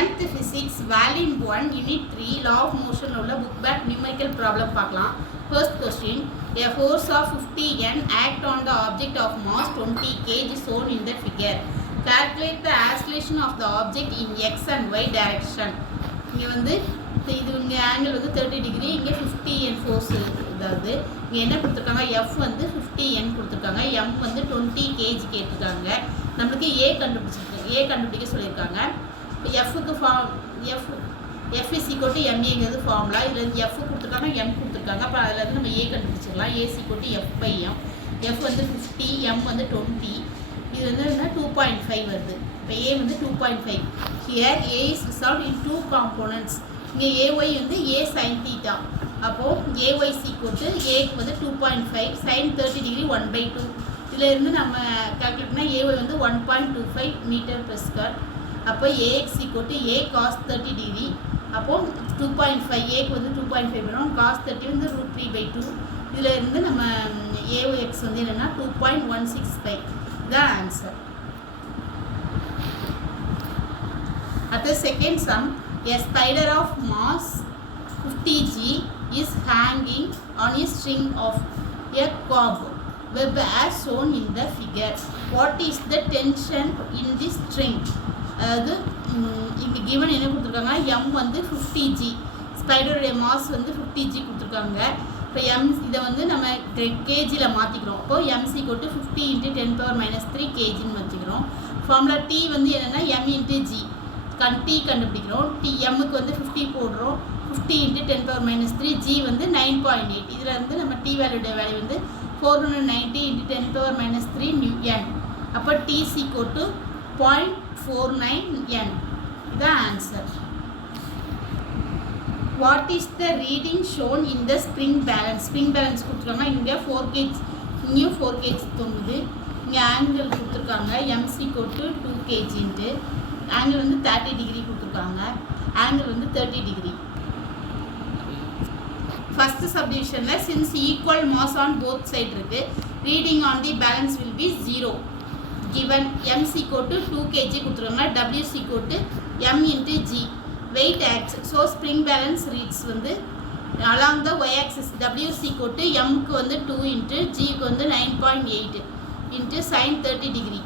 11th physics volume 1 unit 3 law of motion உள்ள book back numerical problem பார்க்கலாம். First question, a force of 50 N act on the object of mass 20 kg shown in the figure. Calculate the acceleration of the object in x and y direction. இங்க வந்து இது இங்க angle வந்து 30 degree, இங்க 50 N force அதாவது இங்க என்ன கொடுத்திருக்காங்க, F வந்து 50 N கொடுத்திருக்காங்க, M வந்து 20 kg கேட்டிருக்காங்க. நமக்கு A கண்டுபிடிக்க சொல்லியிருக்காங்க. F க்கு form F is equal to MAங்கிறது ஃபார்முலா. இதுல இருந்து F கொடுத்திருக்காங்க, M கொடுத்திருக்காங்க. அப்ப அதுல இருந்து நம்ம A கண்டுபிடிச்சிடலாம். A is equal to F by M. F வந்து 50, M வந்து 20. இது வந்து 2.5 வருது. இப்போ A வந்து 2.5. Here A is resolved in two components. இங்க AY வந்து A sin theta. அப்போ AY is equal to A க்கு வந்து 2.5 sin 30 degree 1/2. இதுல இருந்து நம்ம கால்குலேட் பண்ணா AY வந்து 1.25 மீட்டர் per square. அப்போ AX equal to A cos 30 degree. அப்போ 2.5 A க்கு வந்து 2.5 வரும். cos 30 வந்து √3/2. இதுல இருந்து நம்ம AX வந்து என்னன்னா 2.165. the answer. At the second sum, a spider of mass 50 g is hanging on a string of a cob web as shown in the figure. What is the tension in this string? அதாவது இங்கே given என்ன கொடுத்துருக்காங்க, M வந்து 50 g, ஸ்பைடருடைய mass வந்து 50 g கொடுத்துருக்காங்க. இப்போ M இதை வந்து நம்ம கேஜியில் மாற்றிக்கிறோம். அப்போது M is equal to 50 × 10⁻³ kgன்னு வச்சுக்கிறோம். ஃபார்முலா T வந்து என்னென்னா M × g, T கண்டுபிடிக்கிறோம். Mக்கு வந்து 50 போடுறோம். 50 × 10⁻³ g வந்து 9.8. இதில் இருந்து நம்ம T வேல்யூடைய வேல்யூ வந்து 490 × 10⁻³ N. அப்போ T is equal to 0.49 N. The answer. What is the reading shown in the spring balance? Spring balance கொடுத்துருக்காங்க. இங்கே 4 kg, இங்கேயும் 4 kg தொங்குது. இங்கே ஆங்கிள் கொடுத்துருக்காங்க. M is equal to 2 kg. Angle வந்து 30 டிகிரி கொடுத்துருக்காங்க. ஆங்கிள் வந்து 30 டிகிரி. ஃபர்ஸ்ட் சப்டிவிஷனில் since equal mass on both side இருக்கு, reading on the balance will be 0. given M is equal to 2 kg கொடுத்துருக்காங்க. W is equal to M into G. weight acts. so spring balance reads வந்து along the y axis. W is equal to M க்கு வந்து 2 into G க்கு வந்து 9.8 into sin 30 degree.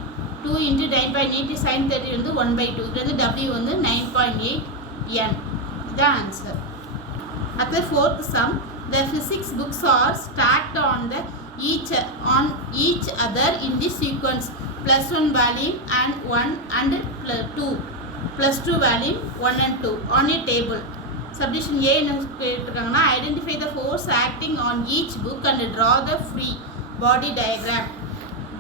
2 into 9.8 sin 30 வந்து 1/2. இது வந்து W வந்து 9.8 N. the answer. At the fourth sum, the physics books are stacked on each other in this sequence. +1 volume and 1 and 2, +2 volume 1 and 2 on a table. Subdivision A என்ன கேட்டிருக்காங்கன்னா, identify the force acting on each book and draw the free body diagram.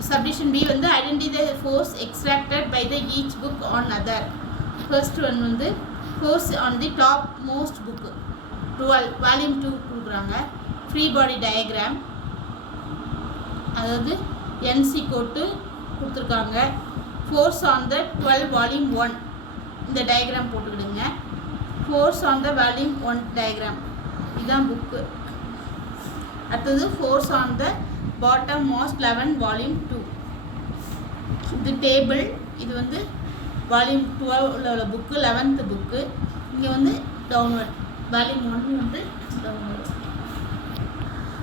Subdivision B வந்து identify the force extracted by the each book on other. First one வந்து force on the top most book 12 volume 2 கொடுக்குறாங்க. free body diagram அதாவது N is equal to கொடுத்துருக்காங்க. Force on the 12 volume 1 இந்த diagram போட்டுக்கிடுங்க. Force on the volume 1 diagram இதுதான் book. அடுத்தது force on the bottom most 11 volume 2 இது table. இது வந்து வால்யூம் 12 உள்ள புக்கு, 11th புக்கு. இங்கே வந்து டவுன்வர்ட் வால்யூம் 1 வந்து downward.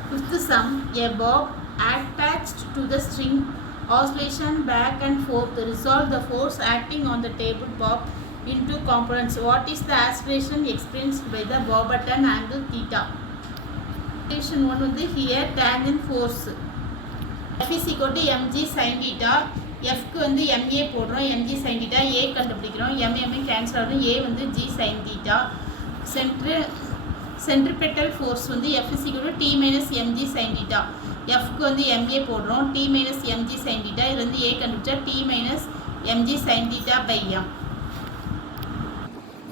Fifth some, a bob attached to the string oscillation back and forth. Resolve the force acting on the table bob into components. What is the acceleration experienced by the bob at an angle theta? Equation 1 வந்து here tangent force. F is equal to mg sin theta. F க்கு வந்து ma போடுறோம், mg sin theta. A கண்டுபிடிக்கிறோம், m cancel ஆகும். A வந்து g sin theta. centripetal force வந்து F is equal to T minus mg sin theta. F க்கு வந்து ma போடுறோம், T minus mg sin theta. இதுல இருந்து A கண்டுபிடிச்சா T minus mg sin theta by M.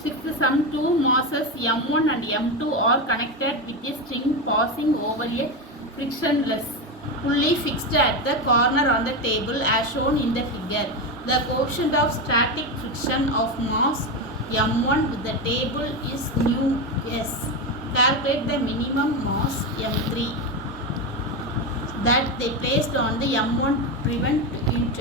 Sixth sum, two masses M1 and M2 are connected with a string passing over a frictionless pulley fixed at the corner on the table as shown in the figure. The coefficient of static friction of mass M1 with the table is nu s. Calculate the minimum mass M3 that they placed on the M1 to prevent it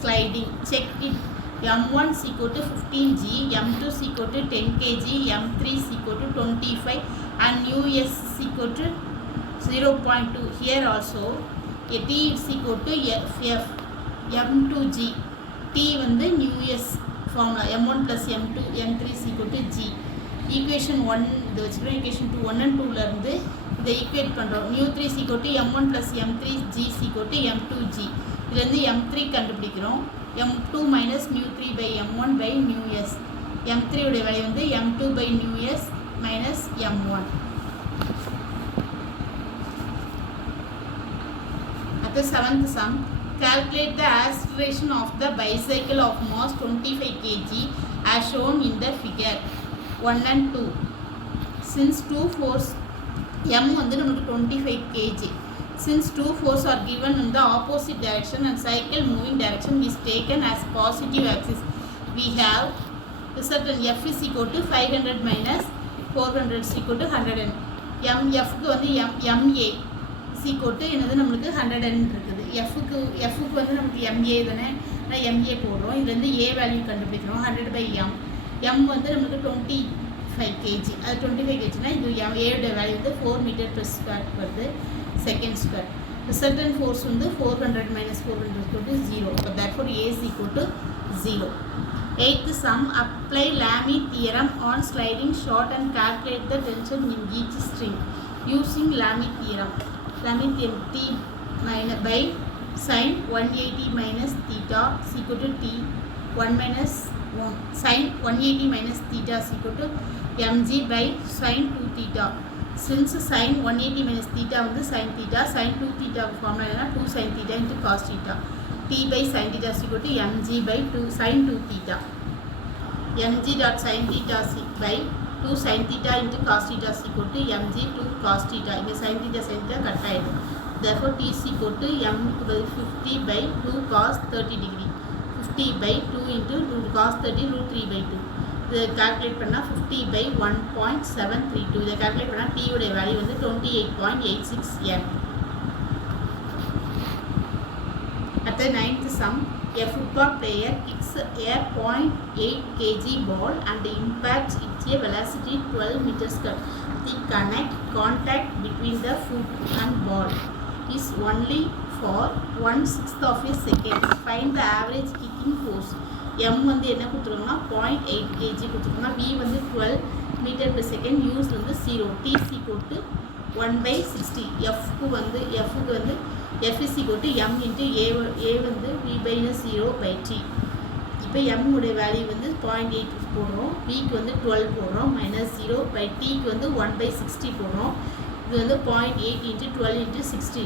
sliding. Check it m1 is equal to 15 g, m2 is equal to 10 kg, m3 is equal to 25 and nu s is equal to 0.2. Here also a t is equal to f m2g. T வந்து nu s formula m1 plus m2 m3 is equal to g. Equation 1 இது வச்சுக்கிறோம். equation 2 1 and 2ல இருந்து இதை equate பண்ணுறோம். nu 3 is equal to m1 plus m3 g is equal to m2g. இதுலேருந்து m3 கண்டுபிடிக்கிறோம். m2 minus nu 3 by m1 by nu s. m3 உடைய value வந்து m2 by nu s minus m1. At the 7th sum, calculate the acceleration of the bicycle of mass 25 kg as shown in the figure 1 and 2. Since two force m வந்து நமக்கு 25 kg. Since two forces are given in the opposite direction and cycle moving direction is taken as positive axis, we have certain f is equal to 500 minus 400 is equal to 100. m f க்கு வந்து ma is equal to என்னது நமக்கு 100 இருக்குது. f க்கு வந்து நமக்கு ma தானே, நான் ma போடுறோம். இதுல இருந்து a வேல்யூ கண்டுபிடிக்கிறோம். 100 by m வந்து நமக்கு 25 kg. அது 25 kg னா இது a உடைய வேல்யூ வந்து 4 meter per square வருது second square. Resultant force வந்து 400 minus 400 equal to 0. So therefore a is equal to 0. 8th sum, apply Lamy theorem on sliding shot and calculate the tension in each string using Lamy theorem. Lamy theorem t minus by sin 180 minus theta is equal to t 1 minus 1 sin 180 minus theta is equal to mg by sin 2 theta. Since sin 180 minus theta வந்து sin theta, sin 2 theta formula என்ன 2 sin theta into cos theta. t by sin theta is equal to mg by 2 sin 2 theta. mg dot sin theta by 2 sin theta into cos theta is equal to mg 2 cos theta. இங்க sin theta cut ஆயிடும். Therefore t is equal to m by 50 by 2 cos 30 degree. 50 by 2 into cos 30 root 3 by 2. இதை calculate பண்ணால் 50 by 1.732. இதை calculate பண்ணால் t உடைய value வந்து 28.86 m. At the 9th sum, a football player kicks a 0.8 kg ball and impacts its velocity 12 meters. The contact between the foot and ball is only for 1/6 of a second. Find the average kicking force. m வந்து என்ன கொடுத்துருக்காங்கன்னா 0.8 kg கொடுத்துருக்காங்க. v வந்து 12 meter per second. use வந்து 0. t is equal to 1/60. f க்கு வந்து f is equal to m into a வந்து v by 0 by t. இப்போ m உடைய வேல்யூ வந்து 0.8 போடுறோம், v க்கு வந்து 12 போடுறோம் minus 0 by t க்கு வந்து 1/60 போடுறோம். இது வந்து 0.8 into 12 into 60.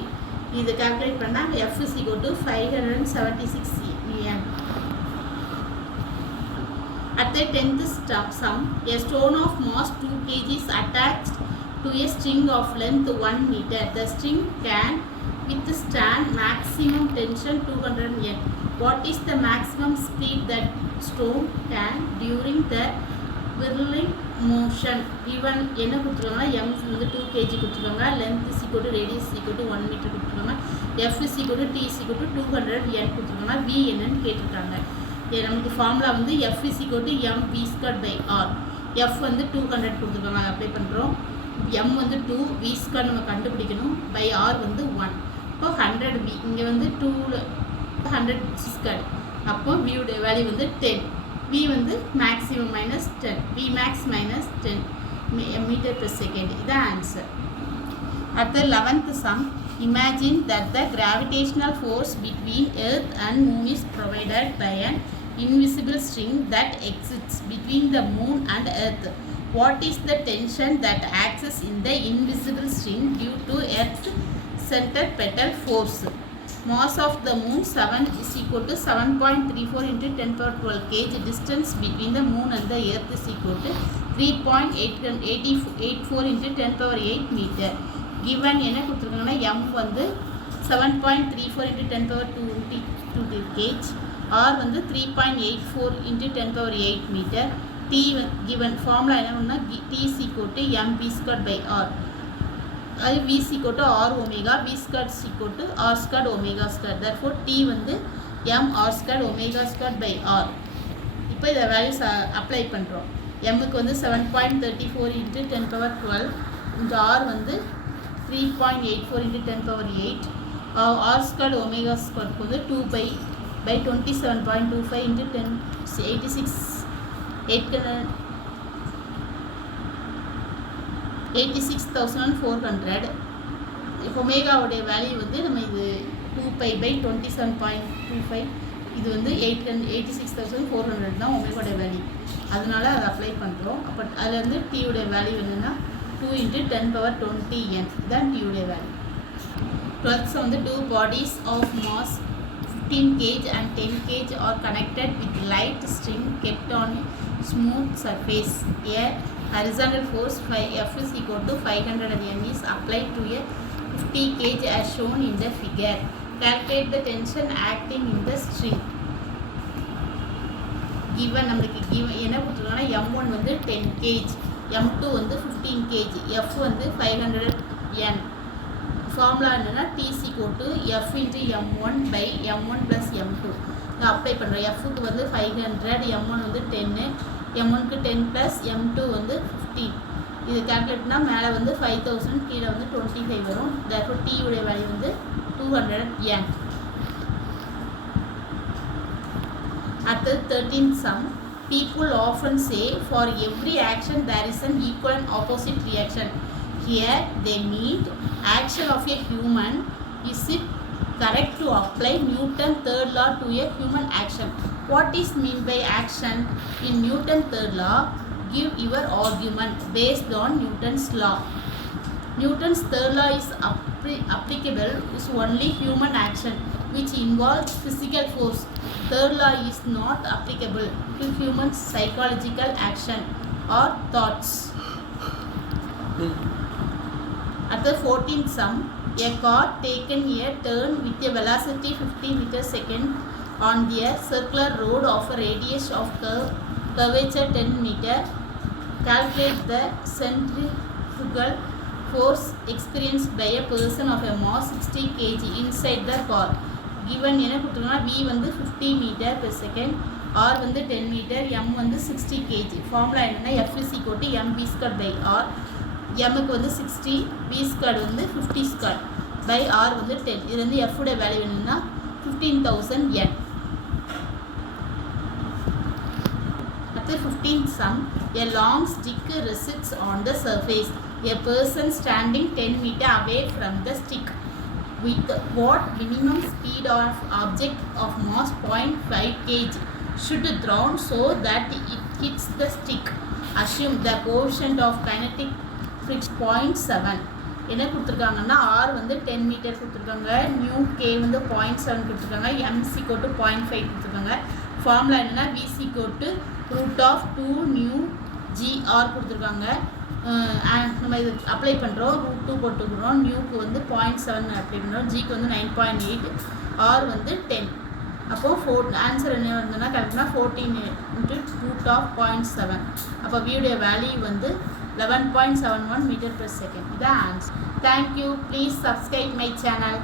இதை கால்குலேட் பண்ணால் f is equal to 576 m. At the 10th sum, a stone of mass 2 kg is attached to a string of length 1 meter. The string can withstand maximum tension 200 N. What is the maximum speed that stone can during the whirling motion? Given என்ன கொடுத்துருக்காங்கன்னா m வந்து 2 kg கொடுத்துருக்காங்க, length is equal to radius is equal to 1 meter கொடுத்துருக்காங்க, f is equal to t is equal to 200 N கொடுத்துருக்காங்க, v என்னன்னு கேட்டிருக்காங்க. நமக்கு formula வந்து f is equal to m v squared by r. f வந்து 200 கொடுத்துருக்காங்க, apply பண்ணுறோம். m வந்து 2, v squared நம்ம கண்டுபிடிக்கணும், by r வந்து 1. இப்போ 100 v, இங்கே வந்து 200 squared. அப்போ v உடைய வேல்யூ வந்து 10. v வந்து maximum minus 10, v max minus 10 meter per second. இதுதான் answer. At the 11th sum, imagine that the gravitational force between earth and moon is provided by an invisible string that exists between the moon and earth. What is the tension that acts in the invisible string due to earth's centripetal force? Mass of the moon 7 is equal to 7.34 into 10 power 12 kg. Distance between the moon and the earth is equal to 3.84 into 10 power 8 meter. Given என்ன கொடுத்துருக்காங்கன்னா m வந்து 7.34 into 10 power 2 kg, r வந்து 3.84 into 10 power 8 meter. t given formula என்ன பண்ணா t is equal to m v squared by r. அது v is equal to r omega, v squared is equal to r squared omega squared. Therefore t வந்து m r squared omega squared by r. இப்போ இதை values apply பண்ணுறோம். எம்முக்கு வந்து 7.34 × 10^12, இந்த R வந்து 3.84 × 10^8, R squared omega ஸ்கொயருக்கு வந்து 2π/27.25 × 86,400. ஒமேகாவுடைய வேல்யூ வந்து நம்ம இது 2π/27.25, இது வந்து 86,400 தான் ஒமேகாவுடைய வேல்யூ. அதனால அதை அப்ளை பண்ணுறோம். அப்போ அதுலேருந்து டியுடைய வேல்யூ என்னென்னா 2 × 10^20n தான் டியுடைய வேல்யூ. 12th வந்து two bodies of mass 15 kg and 10 kg are connected with light string kept on smooth surface. A horizontal force F is equal to 500 N is applied to a 50 kg as shown in the figure. Calculate the tension acting in the string. Given நம்மளுக்கு என்ன கொடுத்துருக்காங்கன்னா M1 வந்து 10 kg, M2 வந்து 15 kg, F வந்து 500 N. Formula என்னென்னா T is equal to F × M1/M1 + M2. இதை apply பண்ணுறோம். Fக்கு வந்து 500, M1 வந்து 10, M1க்கு 10 + M2 வந்து 15. இது கேல்குலேட்னா மேலே வந்து 5000, கீழே வந்து 25 வரும். therefore T உடைய வேல்யூ வந்து 200 N. அடுத்தது 13th sum. People often say for every action there is an equal and opposite reaction. Here they mean action of a human. Is it correct to apply Newton's third law to a human action? What is mean by action? In Newton's third law, give your argument based on Newton's law. Newton's third law is applicable is only human action which involves physical force. Third law is not applicable to human psychological action or thoughts. At the 14th sum, a car taken a turn with a velocity 50 m/s on the circular road of a radius of curvature 10 m. Calculate the centrifugal force experienced by a person of a mass 60 kg inside the car. Given என்ன கொடுத்துருக்கோம்னா V வந்து 50 m/s, R வந்து 10 m, M வந்து 60 kg. Formula என்னென்னா F is equal to mv²/r. எம்முக்கு வந்து 60, v² வந்து 50² R வந்து 10. இது வந்து F உடைய வேல்யூ என்னன்னா 15,000 N. அடுத்து 15th sum. A long stick rests on the surface. A person standing 10 m away from the stick. With what minimum speed of object of mass 0.5 kg should thrown so that it hits the stick? Assume the coefficient of kinetic friction 0.7. என்ன கொடுத்துருக்காங்கன்னா R வந்து 10 m கொடுத்துருக்காங்க, new K வந்து 0.7 கொடுத்துருக்காங்க, M is equal to 0.5 கொடுத்துருக்காங்க. Formula என்னென்னா V is equal to √2 GR கொடுத்துருக்காங்க. நம்ம இது அப்ளை பண்ணுறோம், √2 போட்டுக்கிறோம், நியூக்கு வந்து 0.7 அப்ளை பண்ணுறோம், ஜிக்கு வந்து 9.8, ஆர் வந்து 10. அப்போது ஆன்சர் என்ன வருதுன்னா கரெக்டாக 14 × √0.7. அப்போ வியுடைய வேல்யூ வந்து 11.71 m/s. இதான் answer. Thank you. Please subscribe my channel.